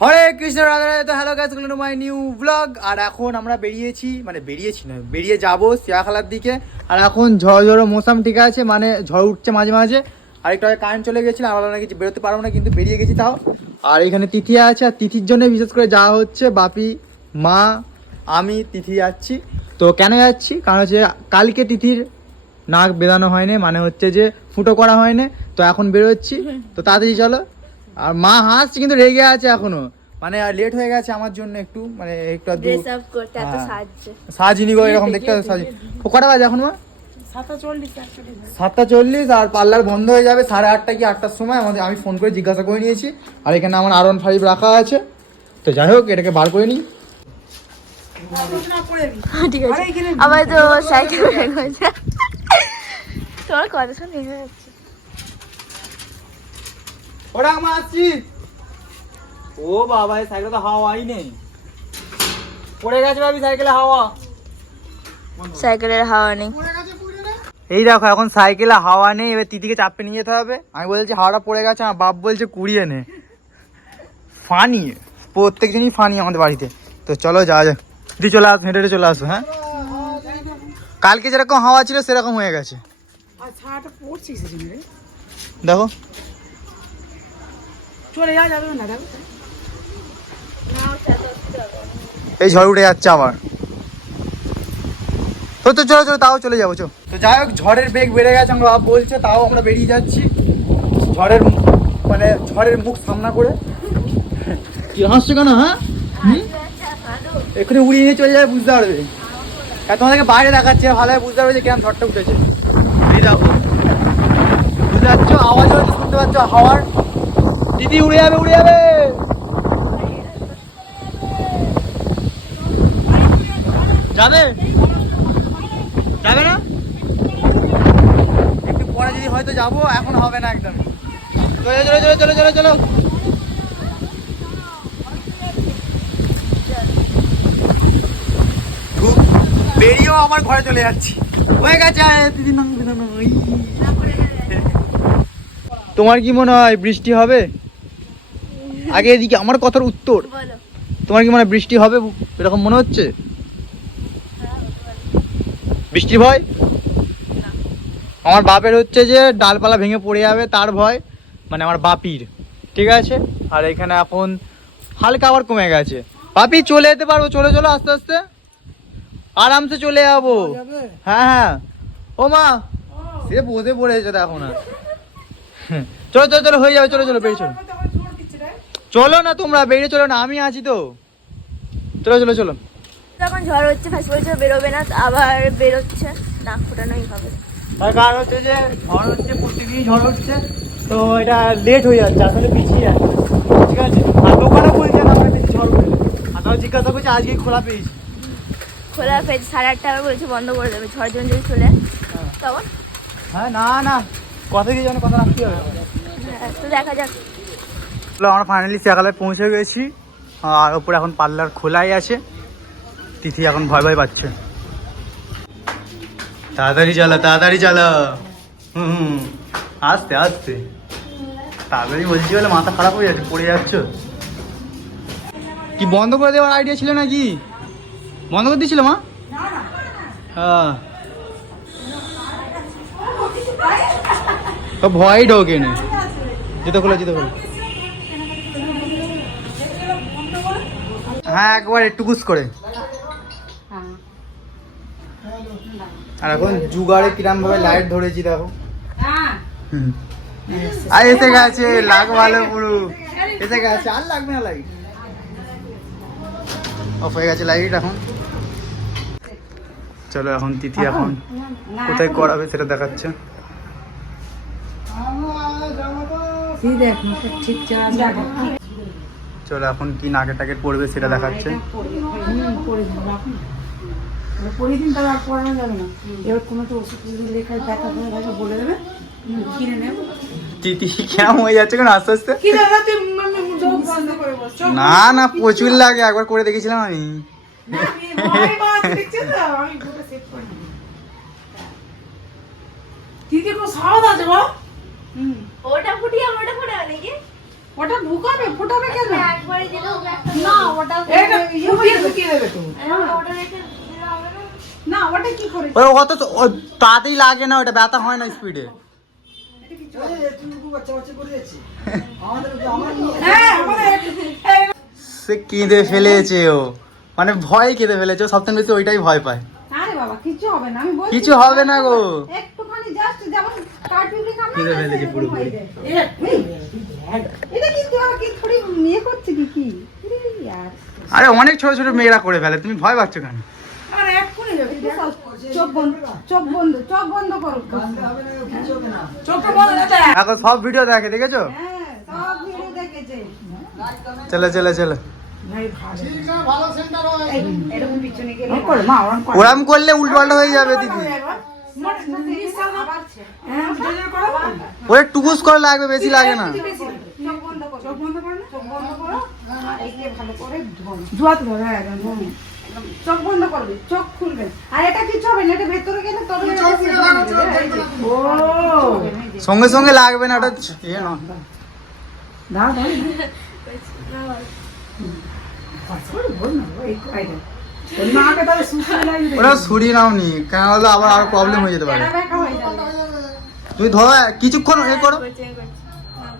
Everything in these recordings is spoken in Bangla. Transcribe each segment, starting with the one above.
Hare Krishna Radha Radha. Hello guys, welcome to my new blog. আর এখন আমরা বেরিয়েছি, মানে বেরিয়েছি না, বেরিয়ে যাবো শিয়াখালার দিকে। আর এখন ঝড় ঝড়ো মৌসাম, ঠিক আছে, মানে ঝড় উঠছে মাঝে মাঝে। আর একটু আগে কারেন্ট চলে গেছিল, আমরা নাকি বেরোতে পারবো না, কিন্তু বেরিয়ে গেছি তাও। আর এখানে তিথি আছে, আর তিথির জন্য বিশেষ করে যাওয়া হচ্ছে। বাপি, মা, আমি, তিথি যাচ্ছি। তো কেন যাচ্ছি? কারণ হচ্ছে কালকে তিথির নাক বেঁধানো হয়নি, মানে হচ্ছে যে ফুটো করা হয়নি। তো এখন বেরোচ্ছি, তো তাড়াতাড়ি চলো। আর মা হাসছে কিন্তু রেগে আছে এখনো, মানে লেট হয়ে গেছে আমার জন্য একটু, মানে একটু সাজিনি গো, এরকম দেখতে সাজি। কটা বাজে এখন মা? 7:40। আর পার্লার বন্ধ হয়ে যাবে 8:30 কি 8টার সময়। আমি ফোন করে জিজ্ঞাসা করে নিয়েছি। আর এখানে আমার R15 রাখা আছে। তো যাই হোক, এটাকে বার করে নিই। ঠিক আছে, আবার তো সাইকেল তোমার কথা শুনে যাচ্ছে। ওরা আমার আসছি। ও বাবা, এই সাইকেলে তো হাওয়াই নেই, পড়ে গেছে ভাবি সাইকেলে হাওয়া। সাইকেলের হাওয়া নেই। এই দেখো, এখন সাইকেলে হাওয়া নেই। এবার তিতিকে চাপে নিয়ে যেতে হবে। আমি বলছি হাওয়াটা পড়ে গেছে, আমার বাপ বলছে কুড়িয়ে নে। ফানি, প্রত্যেক দিনই ফানি আমাদের বাড়িতে। তো চলো যাওয়া যাক। দিদি চলে আসো, হেঁটে হেঁটে চলে আসো। হ্যাঁ, কালকে যেরকম হাওয়া ছিল সেরকম হয়ে গেছে। দেখো এই ঝড় উঠে যাচ্ছে আবার। তো তো চলো চলো, তাও চলে যাবো। চো তো যাই হোক, ঝড়ের বেগ বেড়ে গেছে, আমরা বাপ বলছে, তাও আমরা বেরিয়ে যাচ্ছি ঝড়ের মুখ সামনা করে। কি হাসছো কেন? হ্যাঁ, এক্ষুনি উড়িয়ে নিয়ে চলে যাবে, বুঝতে পারবে। আর তোমাদেরকে বাইরে দেখাচ্ছে, ভালোভাবে বুঝতে পারবে যে কেমন ঝড়টা উঠেছে। এই দেখো, বুঝতে পারছো? আওয়াজ হচ্ছে, শুনতে পাচ্ছ হাওয়ার? দিদি উড়ে যাবে, উড়ে যাবে। যাবে যাবে না? একটু পরে যদি হয়তো যাবো, এখন হবে না একদম। চলো চলো চলো চলো চলো চলো। বেরিয়েও আমার ঘরে চলে যাচ্ছি, হয়ে গেছে। তোমার কি মনে হয় বৃষ্টি হবে? আগে এদিকে আমার কথার উত্তর। তোমার কি মনে হয় বৃষ্টি হবে এরকম মনে হচ্ছে? বৃষ্টির ভয়? আমার বাপের হচ্ছে যে ডালপালা ভেঙে পড়ে যাবে তার ভয়, মানে আমার বাপির, ঠিক আছে। আর এখানে এখন হালকা আবার কমে গেছে। বাপি চলে যেতে পারবো, চলে চলো আস্তে আস্তে, আরামসে চলে যাবো। হ্যাঁ হ্যাঁ, ও মা সে বসে পড়েছে দেখো না। চলো চলো চলো, হয়ে যাবে, চলো চলো বেরিয়ে চলো। চলো না তোমরা, বেরিয়ে চলো না, আমি আছি তো। চলো চলো চলো। যখন ঝড় হচ্ছে ফার্স্ট বলছে বেরোবে না, আর বেরোচ্ছে, নাক ফোটানোই হবে। তার কারণ হচ্ছে যে ঝড় হচ্ছে, প্রত্যেকদিনই ঝড় হচ্ছে, তো এটা লেট হয়ে যাচ্ছে, আসলে পিছিয়ে যাচ্ছে, ঠিক আছে। আর দোকানে বলছে না আমরা বেশি ঝড় বলে, আর তাও জিজ্ঞাসা করছে আজকে খোলা পেয়েছি। খোলা পেয়েছে 8:30 আবার বলছে বন্ধ করে দেবে, ঝড় যখন যদি চলে তখন। হ্যাঁ না না, কথা কি জানো, কথা রাখতে হবে। তো দেখা যাক। আমরা ফাইনালি শিয়াখালায় পৌঁছে গেছি। আর ওপরে এখন পার্লার খোলাই আছে। তিথি এখন ভয় ভয় পাচ্ছে। তাড়াতাড়ি চালা, তাড়াতাড়ি চালা। আস্তে আস্তে, তাড়াতাড়ি বলছি বলে মাথা খারাপ হয়ে যাচ্ছে, পড়ে যাচ্ছ। কি বন্ধ করে দেওয়ার আইডিয়া ছিল নাকি? বন্ধ করে দিয়েছিল মা? হ্যাঁ, ভয় ঢোকে না। জুতো খোলো, জুতো খোলো। হ্যাঁ, একবার একটু গুস করে। আর এখন জুগাড়ে কিরম ভাবে লাইট ধরেছি দেখো। আর এসে গেছে, লাগ ভালো পুরো এসে গেছে, আর লাগবে না লাইট। অফ হয়ে গেছে লাইট এখন। চলো এখন তিথি এখন কোথায় করাবে সেটা দেখাচ্ছে। চলো এখন কি নাকে টাকে পড়বে সেটা দেখাচ্ছে। প্রতিদিন তার আর পড়ানো যাবে না। এবার কোনো তো ওষুধ লেখা দেখা বলে দেবে, কিনে নেব। তিথি কেমন হয়ে যাচ্ছে কেন আস্তে আস্তে? না না, প্রচুর লাগে, একবার করে দেখেছিলাম আমি। ওটা ফুটিয়ে ওটা ফোটাবে নাকি? ওটা ঢুকাবে, ফোটাবে কেন? একবারে যেটা হবে একটা না, ওটা ফুটিয়ে ঢুকিয়ে দেবে তো। ওটা রেখে দিলে হবে না? না, ওটা কি করে? ওই অত তাড়াতাড়ি লাগে না, ওটা ব্যথা হয় না স্পিডে। হ্যাঁ, আমাদের সে কেঁদে ফেলেছে ও, মানে ভয় কেঁদে ফেলেছে ও, সবথেকে বেশি ওইটাই ভয় পায়। আরে বাবা, কিছু হবে না, আমি বলছি। কিছু হবে না গো। একটুখানি জাস্ট যেমন কাটপিপি কামড়ায় কেঁদে না, ফেলেছে সেরকম পুরোপুরি। হয়ে যায়। এটা কিন্তু আবার কি থোড়ি ইয়ে করছে কি? ইরে ইয়ার। আরে অনেক ছোট ছোট মেয়েরা করে ফেলে, তুমি ভয় পাচ্ছ কেন? আর এক্ষুনি যাবে, চোখ বন্ধ করো। চোখটা বন্ধ রাখতে। এখন সব ভিডিও দেখে, দেখেছো? হ্যাঁ, সব ভিডিও দেখেছে। চলো চলো চলো। এরকম পিছনে গেলে করো, মা ওরকম করো। ওরাম করলে উল্টো পাল্টা হয়ে যাবে দিদি। হ্যাঁ, করো। ওরে টুকুস করে লাগবে, বেশি লাগে না। চোখ বন্ধ করো। চোখ বন্ধ করো না? চোখ বন্ধ করো। আর একে ভালো করে ধোয়াতে ধরো, হ্যাঁ, একদম। চোখ বন্ধ করবে, চোখ খুলবে। আর এটা কিছু হবে না, এটা ভেতরে গেলে তবে ও সঙ্গে সঙ্গে লাগবে না, ওটা ইয়ে না। দাও দাও পাসওয়ার্ড বল না, এই আইডা ওই মাকে তাহলে সুসুরি লাগবে। ওরা ছুরি নাও নি, কেন হলে আবার আরো প্রবলেম হয়ে যেতে পারে। এটা ব্যাকা হয়ে যাবে। তুমি ধরো কিছুক্ষণ এ করো। করছি, না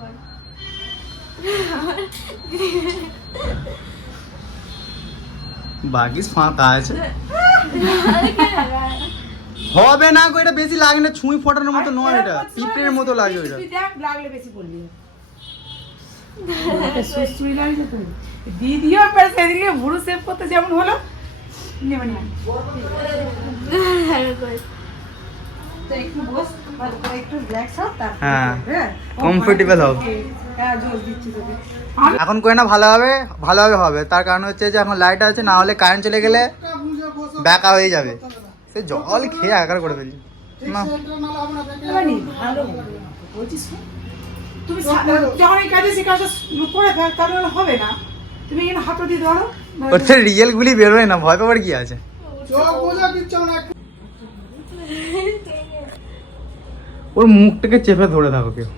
কর। বাকি ফাঁকা আছে। হবে না গো, এটা বেশি লাগে না, ছুঁই ফোটানোর মতো নয়, এটা পিঁপড়ের মতো লাগে ওইটা। তুই দেখ লাগলে বেশি পড়বি। এটা সুসুরি লাগবে তো। দিদিও পর সেদিকে ভুরু সেভ করতে যেমন হলো নেবে না। তো একটু বস, ভালো করে একটু রিল্যাক্স হও, তারপর হ্যাঁ, হ্যাঁ comfortable হও। হ্যাঁ, জোর দিচ্ছি তোকে। এখন করে না ভালোভাবে ভালোভাবে হবে, তার কারণ হচ্ছে যে এখন লাইট আছে, না হলে কারেন্ট চলে গেলে ব্যাকা হয়ে যাবে। সে জল খেয়ে একার করে ফেলি না। এবারে ভালো বলছিস না? তুমি যখন এই কাজে কাজটা করে ফেল, তাহলে হবে না। তুমি এখানে হাত দিয়ে ধরো। ওর তো রিয়েল গুলি বেরোয় না, ভয় পাবার কি আছে? ওর মুখটাকে চেপে ধরে থাকো কেউ,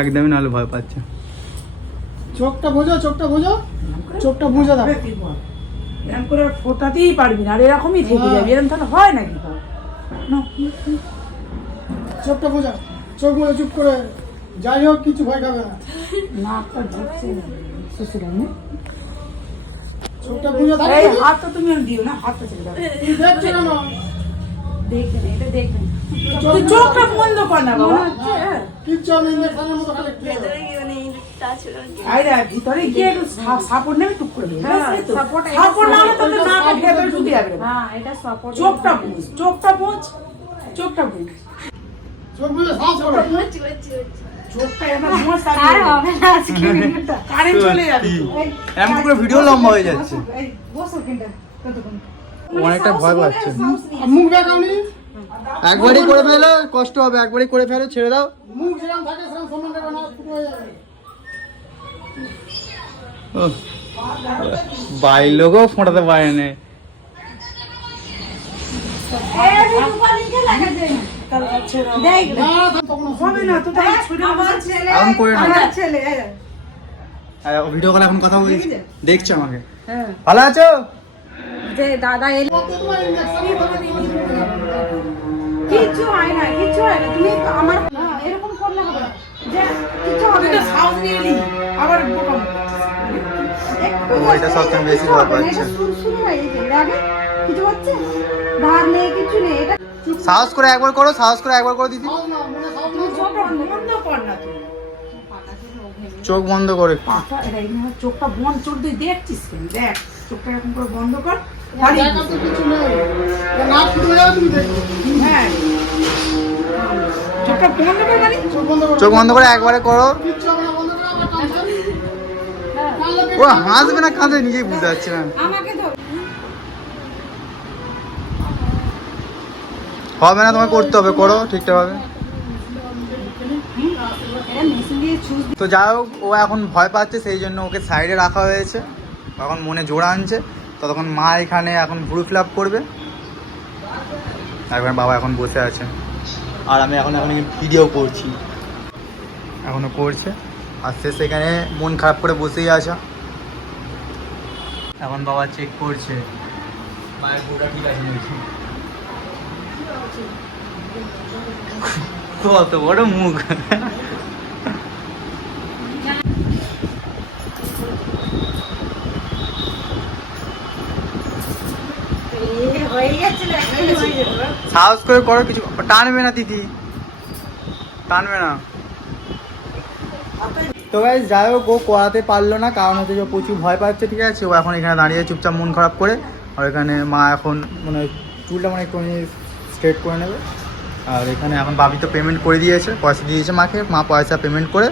একদমই নাহলে ভয় পাচ্ছে। চোখটা বোঝো, চোখটা বোঝো, চোখটা বুঝে দাও। এরকম করে ফোটাতেই পারবি না, আর এরকমই থেকে যাবে। এরকম তাহলে হয় নাকি? না, চোখটা বোঝা, চোখ বুঝে চুপ করে, যাই হোক কিছু ভয় খাবে না। নাকটা ঢুকছে শ্বশুরা না। চোখটা বুঝে দাও। এই হাতটা তুমি আর দিও না, হাতটা ছেড়ে দাও। তুমি দেখছো কেন? দেখবে না, এটা দেখবে না। তুই চোখটা বন্ধ কর না বাবা। কিচ্ছু আমি ইঞ্জেকশনের মতো খালি খেয়ে দাও। আরে ভিতরে গিয়ে একটু সাপোর্ট নেবে, টুক করে দেবে। সাপোর্ট না হলে তো তোর নাক ভেতরে ঢুকে যাবে। চোখটা বুঝ, চোখটা বুঝ, চোখটা বুঝ। চোখ বুঝে শ্বাস করো। চোখটা এবার মোর সামনে কারেন্ট চলে যাবে। এমন করে ভিডিও লম্বা হয়ে যাচ্ছে। এই বসো কিনটা কতক্ষণ। অনেকটা ভয় পাচ্ছে। মুখ দেখাওনি, একবারই করে ফেলো, কষ্ট হবে, একবারই করে ফেলো, ছেড়ে দাও। মুখ যেরকম থাকে সেরকম সম্মান দেবে না, ফুটো হয়ে যাবে। বাইর লোকও ফোটাতে পারে না। হবে না তো, তাই ছুরি আমার ছেলে, এখন করে নাও। আমার ছেলে। ভিডিও কলে এখন কথা বলছি, দেখছো আমাকে? হ্যাঁ, ভালো আছো? যে দাদা এলে তোমার ইঞ্জেকশনই করে দিই। কিচ্ছু হয় না, কিচ্ছু হয় না। তুমি আমার এরকম করলে হবে না যে কিচ্ছু হবে না। সাউন্ড নিয়ে নি আবার বোকাম। ওইটা সবথেকে বেশি ভয় পাচ্ছে। শুরু হয়ে গেছে আগে কিছু হচ্ছে, ধার নেই, কিছু নেই। এটা সাহস করে একবার করো, সাহস করে একবার করো দিদি। শ্বাস নাও, মনে শ্বাস নাও। চোখটা বন্ধ কর না তুই। চোখ বন্ধ করে। পাটা এটা এইভাবে চোখটা বন্ধ, চোখ দিয়ে দেখছিস কেন? দেখ চোখটা এরকম করে বন্ধ কর। খালি দেখাতে কিছু নেই। নাক ফুটো হয়ে যাবে, তুমি দেখবে। হ্যাঁ, চোখটা বন্ধ কর মানে চোখ বন্ধ করো। চোখ বন্ধ করে একবারে করো। কিচ্ছু হবে না, বন্ধ করে আবার কাঁদবে। ও হাসবে না কাঁদবে নিজেই বুঝতে পারছি না। আমাকে ধর। হবে না, তোমায় করতে হবে, করো ঠিকঠাক হবে। এটা মেশিন দিয়ে চুজ। তো যাই হোক, ও এখন ভয় পাচ্ছে, সেই জন্য ওকে সাইডে রাখা হয়েছে। এখন মনে জোড়া আনছে, ততক্ষণ মা এখানে এখন ভুরু ফিল আপ করবে, একবার বাবা এখন বসে আছে। আর আমি এখন ভিডিও করছি, এখনো করছে। আর সে সেখানে মন খারাপ করে বসেই আছে। এখন বাবা চেক করছে মায়ের বউটা ঠিক আছে নাকি। কত বড় মুখ। সাহস করে করো, কিছু টানবে না দিদি, টানবে না। তো গাইস যাই হোক, ও করাতে পারলো না, কারণ হচ্ছে যে প্রচুর ভয় পাচ্ছে, ঠিক আছে। ও এখন এখানে দাঁড়িয়ে চুপচাপ মন খারাপ করে। আর এখানে মা এখন মানে চুলটা মানে একটু স্ট্রেট করে নেবে। আর এখানে এখন বাবি তো পেমেন্ট করে দিয়েছে, পয়সা দিয়েছে মাকে, মা পয়সা পেমেন্ট করে।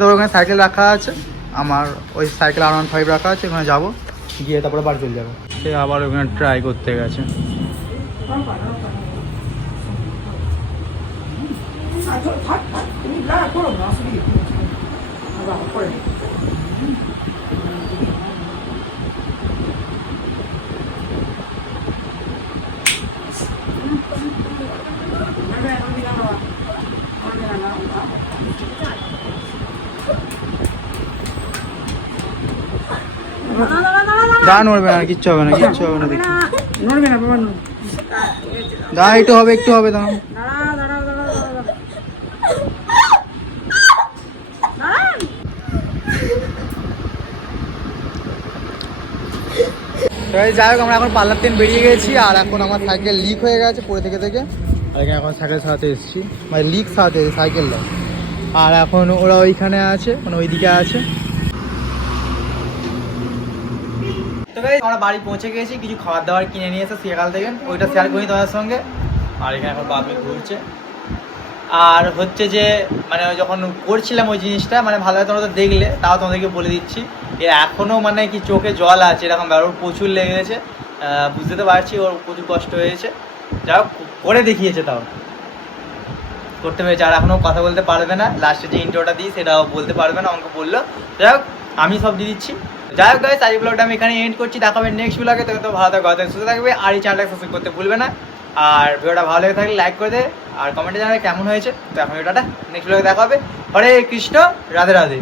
তো ওখানে সাইকেল রাখা আছে, আমার ওই সাইকেল R15 রাখা আছে, ওখানে যাবো, গিয়ে তারপরে বাড়ি চলে যাবো। সে আবার ওখানে ট্রাই করতে গেছে। দা নড়বে না, কিচ্ছু হবে না, কিচ্ছু হবে না, দেখি নড়বে না বাবা, দা একটু হবে, একটু হবে, দাঁড়াও। যাই হোক, আমরা এখন পার্লার থেকে বেরিয়ে গেছি। আর এখন আমার সাইকেল লিক হয়ে গেছে পড়ে থেকে। আর এখানে এখন সাইকেল সারাতে এসেছি, মানে লিক সারাতে সাইকেলটা। আর এখন ওরা ওইখানে আছে, মানে ওইদিকে আছে। তো গাইস আমরা বাড়ি পৌঁছে গেছি, কিছু খাবার দাবার কিনে নিয়ে এসে সকাল থেকে, ওইটা শেয়ার করি তোমাদের সঙ্গে। আর এখানে এখন বাপি ঘুরছে। আর হচ্ছে যে মানে যখন করছিলাম ওই জিনিসটা, মানে ভালোভাবে তোমরা তো দেখলে, তাও তোমাদেরকে বলে দিচ্ছি, এর এখনও মানে কি চোখে জল আছে এরকম ব্যাপার, ওর প্রচুর লেগেছে। বুঝতে তো পারছি ওর প্রচুর কষ্ট হয়েছে, যা হোক করে দেখিয়েছে, তাও করতে পেরেছে। আর এখনও কথা বলতে পারবে না, লাস্টে যে ইন্ট্রোটা দিই সেটাও বলতে পারবে না, আমাকে বললো। যাই হোক আমি সব দিয়ে দিচ্ছি। যাই হোক গাইস, আজ ব্লগটা আমি এখানে এন্ড করছি, দেখাবে নেক্সট ব্লগে। তো ভালো থাকবে, সুস্থ থাকবে, আর এই চ্যানেলটাকে সাবস্ক্রাইব করতে ভুলবে না। আর ভিডিওটা ভালো লেগে থাকলে লাইক করে দে, আর কমেন্টে জানাবে কেমন হয়েছে। তো এখন ভিডিওটা নেক্সট ব্লগে দেখা হবে। হরে কৃষ্ণ, রাধে রাধে।